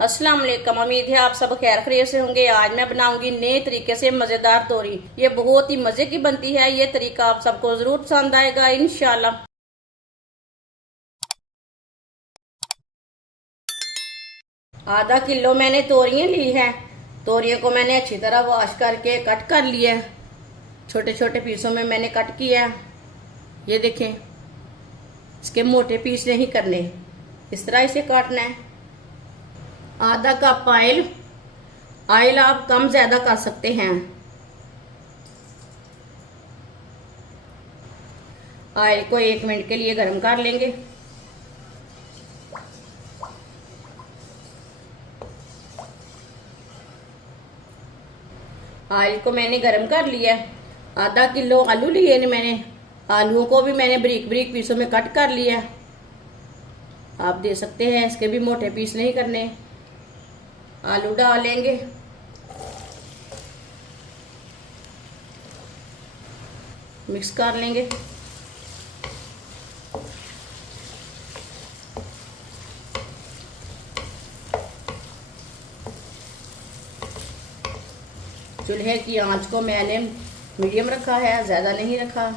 अस्सलाम वालेकुम। उम्मीद है आप सब खैर खैरियत से होंगे। आज मैं बनाऊंगी नए तरीके से मज़ेदार तोरी। ये बहुत ही मज़े की बनती है। ये तरीका आप सबको ज़रूर पसंद आएगा इंशाल्लाह। आधा किलो मैंने तोरियां ली है। तोरियों को मैंने अच्छी तरह वॉश करके कट कर लिया है। छोटे छोटे पीसों में मैंने कट किया है। ये देखें, इसके मोटे पीस नहीं करने, इस तरह इसे काटना है। आधा कप ऑयल। ऑयल आप कम ज्यादा कर सकते हैं। ऑयल को 1 मिनट के लिए गर्म कर लेंगे। ऑयल को मैंने गर्म कर लिया। आधा किलो आलू लिए ने मैंने। आलूओं को भी मैंने बारीक बारीक पीसों में कट कर लिया। आप दे सकते हैं, इसके भी मोटे पीस नहीं करने। आलू डाल लेंगे। मिक्स कर लेंगे। चूल्हे की आंच को मैंने मीडियम रखा है, ज़्यादा नहीं रखा।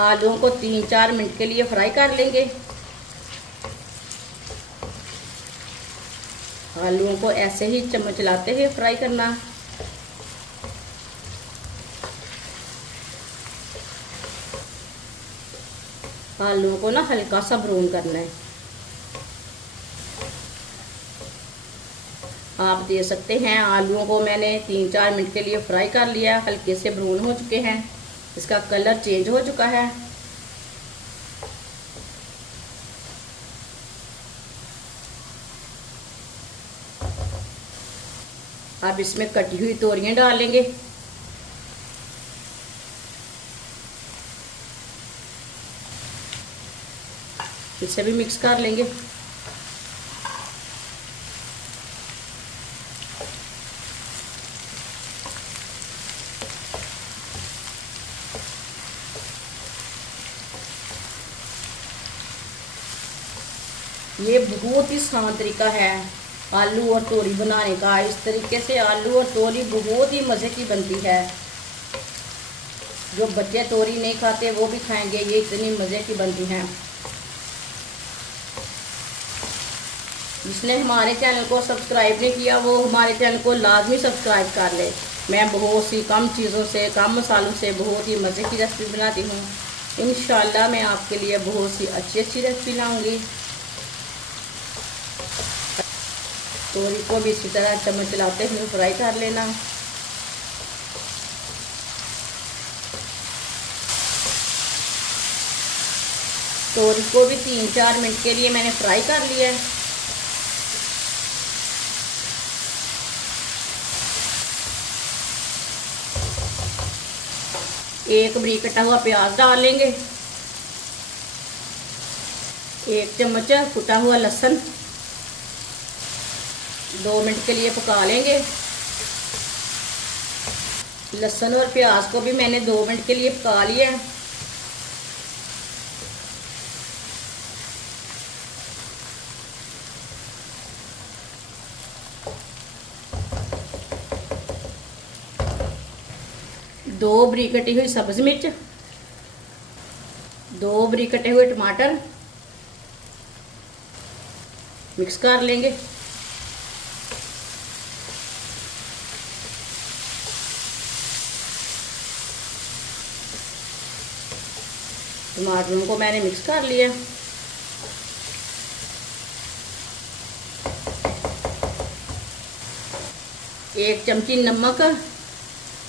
आलूओं को 3-4 मिनट के लिए फ्राई कर लेंगे। आलूओं को ऐसे ही चम्मच चलाते हुए फ्राई करना। आलूओं को ना हल्का सा ब्राउन करना है। आप दे सकते हैं, आलूओं को मैंने 3-4 मिनट के लिए फ्राई कर लिया। हल्के से ब्राउन हो चुके हैं, इसका कलर चेंज हो चुका है। अब इसमें कटी हुई तोरियां डालेंगे। इसे भी मिक्स कर लेंगे। ये बहुत ही आसान तरीका है आलू और तोरी बनाने का। इस तरीके से आलू और तोरी बहुत ही मज़े की बनती है। जो बच्चे तोरी नहीं खाते वो भी खाएंगे, ये इतनी मज़े की बनती हैं। जिसने हमारे चैनल को सब्सक्राइब नहीं किया वो हमारे चैनल को लाजमी सब्सक्राइब कर ले। मैं बहुत सी कम चीज़ों से, कम मसालों से बहुत ही मज़े की रेसिपी बनाती हूँ। इंशाल्लाह मैं आपके लिए बहुत सी अच्छी अच्छी रेसिपी लाऊंगी। तोरी को भी इसी तरह चम्मच चलाते हुए फ्राई कर लेना। तोरी को भी 3-4 मिनट के लिए मैंने फ्राई कर लिया है। एक बारीक कटा हुआ प्याज डाल लेंगे। 1 चम्मच कुटा हुआ लहसुन। 2 मिनट के लिए पका लेंगे। लहसुन और प्याज को भी मैंने 2 मिनट के लिए पका लिया है। दो बारीक कटी हुई सब्ज मिर्च, 2 बारीक कटे हुए टमाटर मिक्स कर लेंगे। टमाटरों को मैंने मिक्स कर लिया। एक चमची नमक,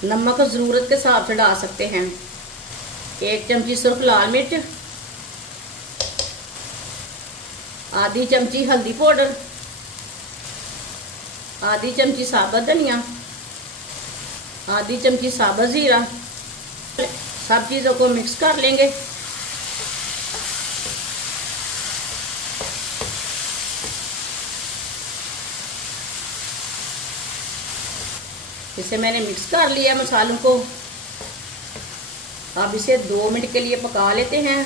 नमक ज़रूरत के हिसाब से डाल सकते हैं। 1 चमची सुर्ख लाल मिर्च, आधी चमची हल्दी पाउडर, आधी चमची साबुत धनिया, आधी चमची साबुत जीरा। सब चीज़ों को मिक्स कर लेंगे। इसे मैंने मिक्स कर लिया मसालों को। अब इसे 2 मिनट के लिए पका लेते हैं।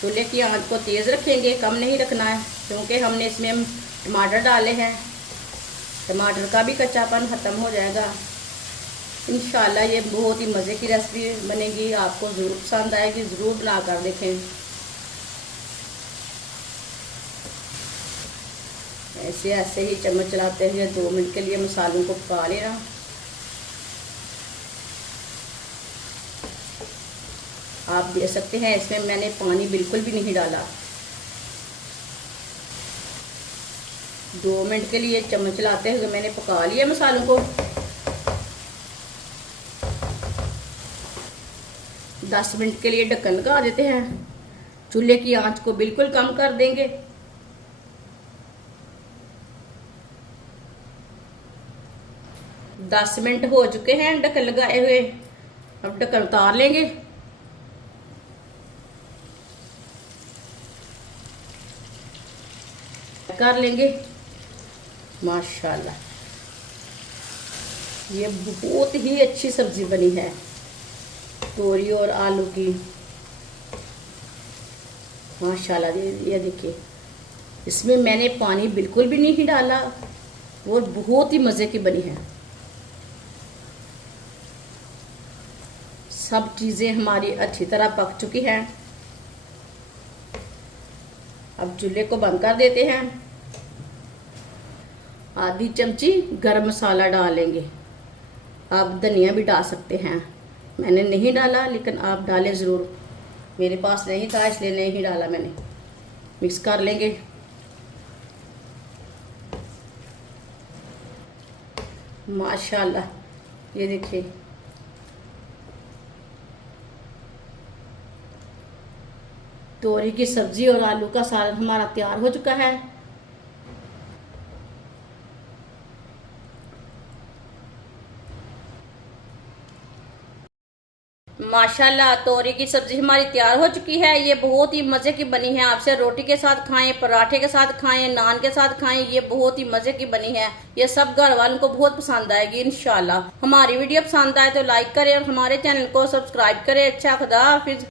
चूल्हे की आंच को तेज़ रखेंगे, कम नहीं रखना है, क्योंकि हमने इसमें टमाटर डाले हैं। टमाटर का भी कच्चापन ख़त्म हो जाएगा। इंशाल्लाह ये बहुत ही मज़े की रेसिपी बनेगी, आपको ज़रूर पसंद आएगी, ज़रूर बना कर देखें। ऐसे ऐसे ही चम्मच चलाते हुए 2 मिनट के लिए मसालों को पका लेना। आप देख सकते हैं इसमें मैंने पानी बिल्कुल भी नहीं डाला। 2 मिनट के लिए चम्मच चलाते हुए मैंने पका लिया मसालों को। 10 मिनट के लिए ढक्कन लगा देते हैं। चूल्हे की आंच को बिल्कुल कम कर देंगे। 10 मिनट हो चुके हैं ढक्कन लगाए हुए। अब ढक्कन उतार लेंगे। कर लेंगे। माशाल्लाह ये बहुत ही अच्छी सब्जी बनी है, तोरी और आलू की। माशाल्लाह ये देखिए, इसमें मैंने पानी बिल्कुल भी नहीं डाला और बहुत ही मज़े की बनी है। सब चीज़ें हमारी अच्छी तरह पक चुकी हैं। अब चूल्हे को बंद कर देते हैं। आधी चमची गरम मसाला डालेंगे। आप धनिया भी डाल सकते हैं, मैंने नहीं डाला, लेकिन आप डालें ज़रूर। मेरे पास नहीं था इसलिए नहीं डाला मैंने। मिक्स कर लेंगे। माशाल्लाह ये देखिए, तोरी की सब्जी और आलू का सालन हमारा तैयार हो चुका है। माशाल्लाह तोरी की सब्जी हमारी तैयार हो चुकी है। ये बहुत ही मज़े की बनी है। आपसे रोटी के साथ खाएं, पराठे के साथ खाएं, नान के साथ खाएं, ये बहुत ही मज़े की बनी है। ये सब घर वालों को बहुत पसंद आएगी इंशाल्लाह। हमारी वीडियो पसंद आए तो लाइक करें और हमारे चैनल को सब्सक्राइब करें। अच्छा, खुदा हाफिज।